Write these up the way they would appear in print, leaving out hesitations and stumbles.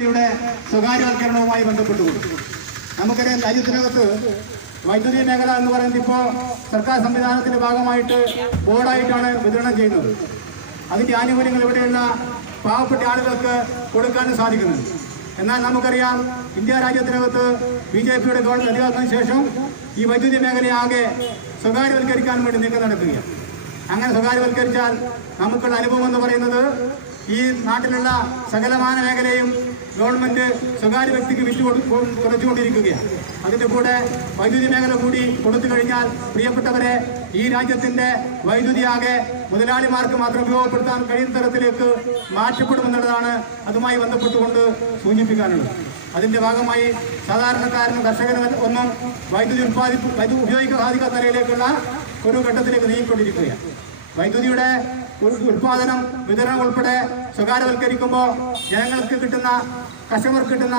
മേഖലയുടെ സ്വകാര്യവൽക്കരണവുമായി ബന്ധപ്പെട്ടുകൊണ്ട് നമുക്കറിയാം, രാജ്യത്തിനകത്ത് വൈദ്യുതി മേഖല എന്ന് പറയുന്നത് ഇപ്പോൾ സർക്കാർ സംവിധാനത്തിന്റെ ഭാഗമായിട്ട് ബോർഡായിട്ടാണ് വിതരണം ചെയ്യുന്നത്. അതിന്റെ ആനുകൂല്യങ്ങൾ ഇവിടെയുള്ള പാവപ്പെട്ട ആളുകൾക്ക് കൊടുക്കാനും സാധിക്കുന്നുണ്ട്. എന്നാൽ നമുക്കറിയാം, ഇന്ത്യ രാജ്യത്തിനകത്ത് BJP-യുടെ ഗവൺമെന്റ് അധികാരത്തിന് ശേഷം ഈ വൈദ്യുതി മേഖലയാകെ സ്വകാര്യവൽക്കരിക്കാൻ വേണ്ടി നീക്കം നടക്കുകയാണ്. അങ്ങനെ സ്വകാര്യവൽക്കരിച്ചാൽ നമുക്കുള്ള അനുഭവം എന്ന് പറയുന്നത് ഈ നാട്ടിലുള്ള സകലമാന മേഖലയും ഗവൺമെന്റ് സ്വകാര്യ വ്യക്തിക്ക് കുറച്ചുകൊണ്ടിരിക്കുകയാണ്. അതിന്റെ കൂടെ വൈദ്യുതി മേഖല കൂടി കൊടുത്തു കഴിഞ്ഞാൽ പ്രിയപ്പെട്ടവരെ, ഈ രാജ്യത്തിന്റെ വൈദ്യുതിയാകെ മുതലാളിമാർക്ക് മാത്രം ഉപയോഗപ്പെടുത്താൻ കഴിയുന്ന തരത്തിലേക്ക് മാറ്റപ്പെടുമെന്നുള്ളതാണ് അതുമായി ബന്ധപ്പെട്ടുകൊണ്ട് സൂചിപ്പിക്കാനുള്ളത്. അതിന്റെ ഭാഗമായി സാധാരണക്കാരനും കർഷകനും ഒന്നും വൈദ്യുതി ഉപയോഗിക്കാൻ സാധിക്കാത്ത നിലയിലേക്കുള്ള ഒരു ഘട്ടത്തിലേക്ക് നീങ്ങിക്കൊണ്ടിരിക്കുകയാണ്. വൈദ്യുതിയുടെ ഉത്പാദനം, വിതരണം ഉൾപ്പെടെ സ്വകാര്യവൽക്കരിക്കുമ്പോൾ ജനങ്ങൾക്ക് കിട്ടുന്ന, കർഷകർക്ക് കിട്ടുന്ന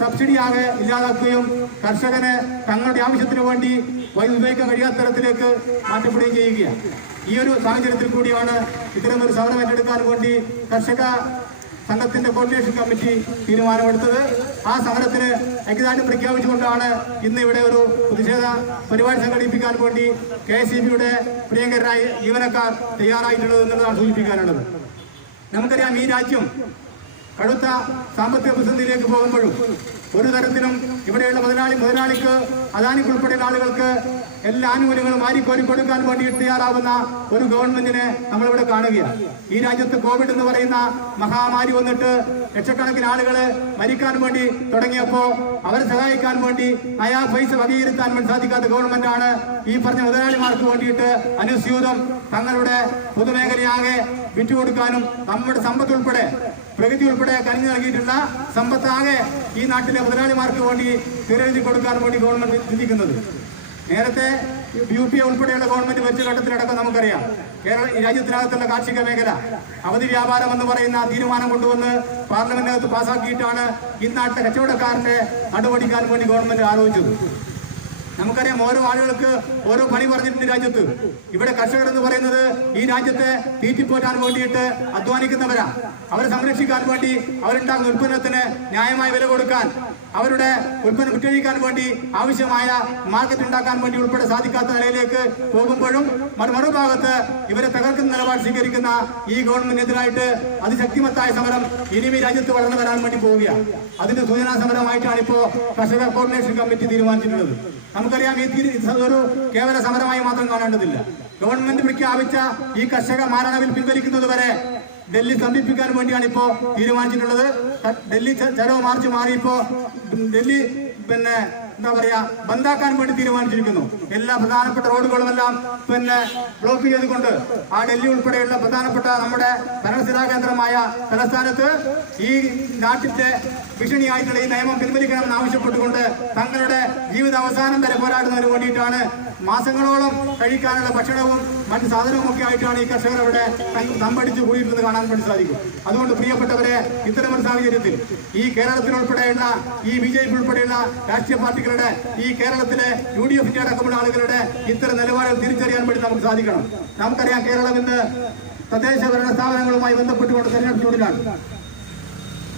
സബ്സിഡി ആകെ ഇല്ലാതാക്കുകയും കർഷകന് തങ്ങളുടെ ആവശ്യത്തിന് വേണ്ടി വൈദ്യുതി ഉപയോഗിക്കാൻ കഴിയാത്ത തരത്തിലേക്ക് മാറ്റപ്പെടുകയും ചെയ്യുകയാണ്. ഈ ഒരു സാഹചര്യത്തിൽ കൂടിയാണ് ഇത്തരമൊരു സമരം ഏറ്റെടുക്കാൻ വേണ്ടി കർഷക സംഘത്തിന്റെ കോർഡിനേഷൻ കമ്മിറ്റി തീരുമാനമെടുത്തത്. ആ സമരത്തിന് ഐക്യദാർഢ്യം പ്രഖ്യാപിച്ചുകൊണ്ടാണ് ഇന്ന് ഇവിടെ ഒരു പ്രതിഷേധ പരിപാടി സംഘടിപ്പിക്കാൻ വേണ്ടി KSEB-യുടെ പ്രിയങ്കരായ ജീവനക്കാർ തയ്യാറായിട്ടുള്ളത് എന്നുള്ളതാണ് സൂചിപ്പിക്കാനുള്ളത്. നമുക്കറിയാം, ഈ രാജ്യം കടുത്ത സാമ്പത്തിക പ്രതിസന്ധിയിലേക്ക് പോകുമ്പോഴും ഒരു തരത്തിലും ഇവിടെയുള്ള മുതലാളിക്ക്, അദാനിക്കുൾപ്പെടെയുള്ള ആളുകൾക്ക് എല്ലാ ആനുകൂല്യങ്ങളും വാരിക്കോരി കൊടുക്കാൻ വേണ്ടി തയ്യാറാവുന്ന ഒരു ഗവൺമെന്റിനെ നമ്മളിവിടെ കാണുകയാണ്. ഈ രാജ്യത്ത് കോവിഡ് എന്ന് പറയുന്ന മഹാമാരി വന്നിട്ട് ലക്ഷക്കണക്കിന് ആളുകൾ മരിക്കാൻ വേണ്ടി തുടങ്ങിയപ്പോൾ അവരെ സഹായിക്കാൻ വേണ്ടി പൈസ വകയിരുത്താൻ വേണ്ടി സാധിക്കാത്ത ഗവൺമെന്റാണ് ഈ പറഞ്ഞ മുതലാളിമാർക്ക് വേണ്ടിയിട്ട് അനുസ്യൂതം തങ്ങളുടെ പൊതുമേഖലയാകെ വിറ്റുകൊടുക്കാനും നമ്മുടെ സമ്പത്ത് ഉൾപ്പെടെ, പ്രകൃതി ഉൾപ്പെടെ കനിഞ്ഞു നൽകിയിട്ടുള്ള സമ്പത്താകെ ഈ നാട്ടിലെ മുതലാളിമാർക്ക് വേണ്ടി തിരഞ്ഞെടുത്തി കൊടുക്കാൻ വേണ്ടി ഗവൺമെന്റ് ചിന്തിക്കുന്നത്. നേരത്തെ UP ഉൾപ്പെടെയുള്ള ഗവൺമെന്റ് വെച്ച ഘട്ടത്തിലടക്കം നമുക്കറിയാം, ഈ രാജ്യത്തിനകത്തുള്ള കാർഷിക മേഖല അവധി വ്യാപാരം എന്ന് പറയുന്ന തീരുമാനം കൊണ്ടുവന്ന് പാർലമെന്റിനകത്ത് പാസാക്കിയിട്ടാണ് ഈ നാട്ടിലെ കച്ചവടക്കാരന്റെ നടപടിക്കാൻ വേണ്ടി ഗവൺമെന്റ് ആലോചിച്ചത്. നമുക്കറിയാം, ഓരോ ആളുകൾക്ക് ഓരോ പണി പറഞ്ഞിട്ടുണ്ട് രാജ്യത്ത്. ഇവിടെ കർഷകർ എന്ന് പറയുന്നത് ഈ രാജ്യത്തെ തീറ്റിപ്പോറ്റാൻ വേണ്ടിയിട്ട് അധ്വാനിക്കുന്നവരാ. അവരെ സംരക്ഷിക്കാൻ വേണ്ടി, അവരുണ്ടാകുന്ന ഉൽപ്പന്നത്തിന് ന്യായമായ വില കൊടുക്കാൻ, അവരുടെ ഉൽപ്പന്നം വിറ്റഴിക്കാൻ വേണ്ടി ആവശ്യമായ മാർക്കറ്റ് ഉണ്ടാക്കാൻ വേണ്ടി ഉൾപ്പെടെ സാധിക്കാത്ത നിലയിലേക്ക് പോകുമ്പോഴും മറുഭാഗത്ത് ഇവരെ തകർക്കുന്ന നിലപാട് സ്വീകരിക്കുന്ന ഈ ഗവൺമെന്റിനെതിരായിട്ട് അതിശക്തിമത്തായ സമരം ഇനിയും ഈ രാജ്യത്ത് വളർന്നു വരാൻ വേണ്ടി പോവുകയാണ്. അതിന്റെ സൂചനാ സമരമായിട്ടാണ് ഇപ്പോൾ കർഷക കോർഡിനേഷൻ കമ്മിറ്റി തീരുമാനിച്ചിട്ടുള്ളത്. നമുക്കറിയാം, ഒരു കേവല സമരമായി മാത്രം കാണേണ്ടതില്ല. ഗവൺമെന്റ് പ്രഖ്യാപിച്ച ഈ കർഷക മാരണവിൽ പിൻവലിക്കുന്നത് വരെ ഡൽഹി സമീപിക്കാൻ വേണ്ടിയാണ് ഇപ്പോ തീരുമാനിച്ചിട്ടുള്ളത്. ഡൽഹി ചലോ മാർച്ച് മാറിയപ്പോ ഡൽഹി എന്താ പറയാ ബന്ധാക്കാൻ വേണ്ടി തീരുമാനിച്ചിരിക്കുന്നു. എല്ലാ പ്രധാനപ്പെട്ട റോഡുകളുമെല്ലാം ബ്ലോക്ക് ചെയ്തുകൊണ്ട് ആ ഡൽഹി ഉൾപ്പെടെയുള്ള പ്രധാനപ്പെട്ട നമ്മുടെ ഭരണസിരാ കേന്ദ്രമായ തലസ്ഥാനത്ത് ഈ നാട്ടിന്റെ ഭീഷണിയായിട്ടുള്ള ഈ നിയമം പിൻവലിക്കണമെന്ന് ആവശ്യപ്പെട്ടുകൊണ്ട് തങ്ങളുടെ ജീവിതാവസാനം വരെ പോരാടുന്നതിന് വേണ്ടിയിട്ടാണ് മാസങ്ങളോളം കഴിക്കാനുള്ള ഭക്ഷണവും മറ്റ് സാധനവും ഒക്കെ ആയിട്ടാണ് ഈ കർഷകർ അവിടെ തമ്പടിച്ച് കൂടിയിരുന്നത് കാണാൻ വേണ്ടി സാധിക്കും. അതുകൊണ്ട് പ്രിയപ്പെട്ടവരെ, ഇത്തരമൊരു സാഹചര്യത്തിൽ ഈ കേരളത്തിലുൾപ്പെടെയുള്ള ഈ BJP ഉൾപ്പെടെയുള്ള രാഷ്ട്രീയ പാർട്ടികളുടെ, ഈ കേരളത്തിലെ UDF-ന്റെ അടക്കമുള്ള ആളുകളുടെ ഇത്തരം നിലപാടുകൾ തിരിച്ചറിയാൻ വേണ്ടി നമുക്ക് സാധിക്കണം. നമുക്കറിയാം, കേരളം ഇന്ന് തദ്ദേശ ഭരണ സ്ഥാപനങ്ങളുമായി ബന്ധപ്പെട്ടുകൊണ്ട് തെരഞ്ഞെടുപ്പ് ചൂടിലാണ്.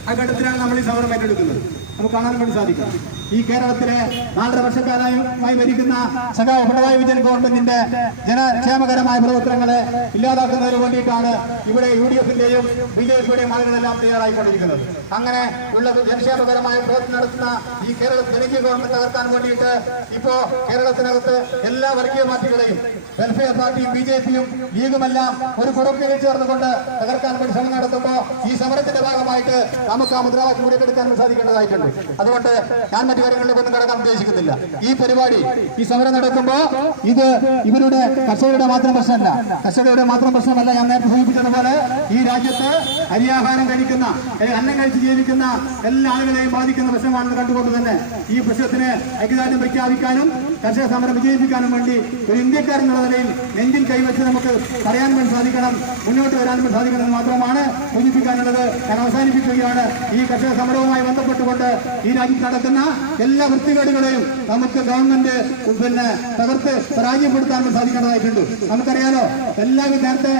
ആ ഘട്ടത്തിലാണ് നമ്മൾ ഈ സമരം ഏറ്റെടുക്കുന്നത്. നമുക്ക് കാണാൻ വേണ്ടി സാധിക്കും, ഈ കേരളത്തിലെ 4.5 വർഷക്കാലമായി ഭരിക്കുന്ന സഖാവ് പിണറായി വിജയൻ ഗവൺമെന്റിന്റെ ജനക്ഷേമകരമായ പ്രവർത്തനങ്ങളെ ഇല്ലാതാക്കുന്നതിന് വേണ്ടിയിട്ടാണ് ഇവിടെ UDF-ന്റെയും BJP-യുടെയും ആളുകളെല്ലാം തയ്യാറായിക്കൊണ്ടിരിക്കുന്നത്. അങ്ങനെ ഉള്ള ജനക്ഷേമകരമായ പ്രവർത്തനം നടത്തുന്ന ഈ കേരളത്തിൽ ജനകീയ ഗവൺമെന്റ് തകർക്കാൻ വേണ്ടിയിട്ട് ഇപ്പോ കേരളത്തിനകത്ത് എല്ലാ വർഗീയ പാർട്ടികളെയും, വെൽഫെയർ പാർട്ടിയും BJP-യും ലീഗുമെല്ലാം ഒരു കുടക്കീഴിൽ ചേർന്നുകൊണ്ട് തകർക്കാൻ വേണ്ടി ശ്രമം നടത്തുമ്പോൾ ഈ സമരത്തിന്റെ ഭാഗമായിട്ട് നമുക്ക് ആ മുദ്രാവാക്യം കൂടി എടുക്കാൻ സാധിക്കേണ്ടതായിട്ടുണ്ട്. അതുകൊണ്ട് ഞാൻ മറ്റു കാര്യങ്ങളിലേക്കൊന്നും കടക്കാൻ ഉദ്ദേശിക്കുന്നില്ല. ഈ പരിപാടി, ഈ സമരം നടക്കുമ്പോൾ ഇത് ഇവരുടെ കർഷകരുടെ മാത്രം പ്രശ്നമല്ല. ഞാൻ നേരത്തെ സൂചിപ്പിച്ചതുപോലെ ഈ രാജ്യത്ത് അരിയാഹാരം കഴിക്കുന്ന, അന്നം കഴിച്ച് ജീവിക്കുന്ന എല്ലാ ആളുകളെയും ബാധിക്കുന്ന പ്രശ്നമാണെന്ന് കണ്ടുകൊണ്ട് തന്നെ ഈ പ്രശ്നത്തിന് ഐക്യദാർഢ്യം പ്രഖ്യാപിക്കാനും കർഷക സമരം വിജയിപ്പിക്കാനും വേണ്ടി ഒരു ഇന്ത്യക്കാരെന്നുള്ള നിലയിൽ നെഞ്ചിൽ കൈവച്ച് നമുക്ക് പറയാൻ വേണ്ടി സാധിക്കണം, മുന്നോട്ട് വരാൻ വേണ്ടി സാധിക്കണം എന്ന് മാത്രമാണ് സൂചിപ്പിക്കാനുള്ളത്. ഞാൻ അവസാനിപ്പിക്കുകയാണ്. ഈ കർഷക സമരവുമായി ബന്ധപ്പെട്ടുകൊണ്ട് ഈ രാജ്യത്ത് നടക്കുന്ന എല്ലാ വൃത്തികേടുകളെയും നമുക്ക് ഗവൺമെന്റ് തകർത്ത് പരാജയപ്പെടുത്താൻ സാധിക്കേണ്ടതായിട്ടുണ്ട്. നമുക്കറിയാലോ, എല്ലാവരും നേരത്തെ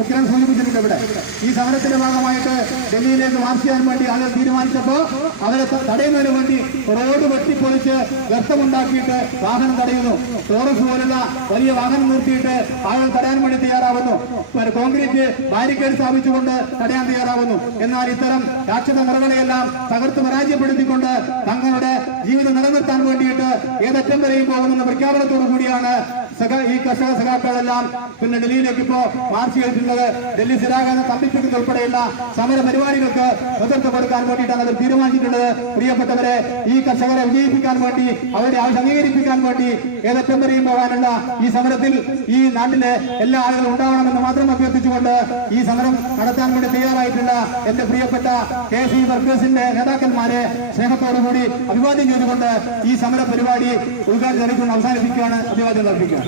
മുഖ്യമന്ത്രി സൂചിപ്പിച്ചിട്ടുണ്ട്. ഇവിടെ ഈ സമരത്തിന്റെ ഭാഗമായിട്ട് ഡൽഹിയിലേക്ക് മാർച്ച് ചെയ്യാൻ വേണ്ടി ആളുകൾ തീരുമാനിച്ചപ്പോൾ അവരെ തടയുന്നതിന് വേണ്ടി റോഡ് വെട്ടിപ്പൊളിച്ച് ഗർത്തമുണ്ടാക്കിയിട്ട് വാഹനം തടയുന്നു. ടോറസ് പോലുള്ള വലിയ വാഹനം നിർത്തിയിട്ട് ആളുകൾ തടയാൻ വേണ്ടി തയ്യാറാവുന്നു. കോൺക്രീറ്റ് ബാരിക്കേഡ് സ്ഥാപിച്ചുകൊണ്ട് തടയാൻ തയ്യാറാവുന്നു. എന്നാൽ ഇത്തരം രാക്ഷസ മുറകളെയെല്ലാം തകർത്ത് പരാജയപ്പെടുത്തിക്കൊണ്ട് തങ്ങളുടെ ജീവിതം നിലനിർത്താൻ വേണ്ടിയിട്ട് ഏതറ്റം വരെയും പോകുമെന്ന പ്രഖ്യാപനത്തോടു കൂടിയാണ് ഈ കർഷക സഖാക്കളെല്ലാം ഡൽഹിയിലേക്ക് ഇപ്പോ മാർച്ച് ചെയ്തിട്ടുള്ളത്. ഡൽഹി സ്ഥിരാകാതെ തമ്പിപ്പിക്കുന്നത് ഉൾപ്പെടെയുള്ള സമര പരിപാടികൾക്ക് നേതൃത്വം കൊടുക്കാൻ വേണ്ടിയിട്ടാണ് അവർ തീരുമാനിച്ചിട്ടുള്ളത്. പ്രിയപ്പെട്ടവരെ, ഈ കർഷകരെ വിജയിപ്പിക്കാൻ വേണ്ടി, അവരുടെ ആവശ്യം അംഗീകരിപ്പിക്കാൻ വേണ്ടി ഏതറ്റം വരെയും പോകാനുള്ള ഈ സമരത്തിൽ ഈ നാട്ടിലെ എല്ലാ ആളുകളും ഉണ്ടാവണമെന്ന് മാത്രം അഭ്യർത്ഥിച്ചുകൊണ്ട് ഈ സമരം നടത്താൻ വേണ്ടി തയ്യാറായിട്ടുള്ള എന്റെ പ്രിയപ്പെട്ട KC വർക്കേഴ്സിന്റെ നേതാക്കന്മാരെ സ്നേഹത്തോടുകൂടി അഭിവാദ്യം ചെയ്തുകൊണ്ട് ഈ സമര പരിപാടി ഉദ്ഘാടനം അവസാനിപ്പിക്കുകയാണ്. അഭിവാദ്യം അർപ്പിക്കുക.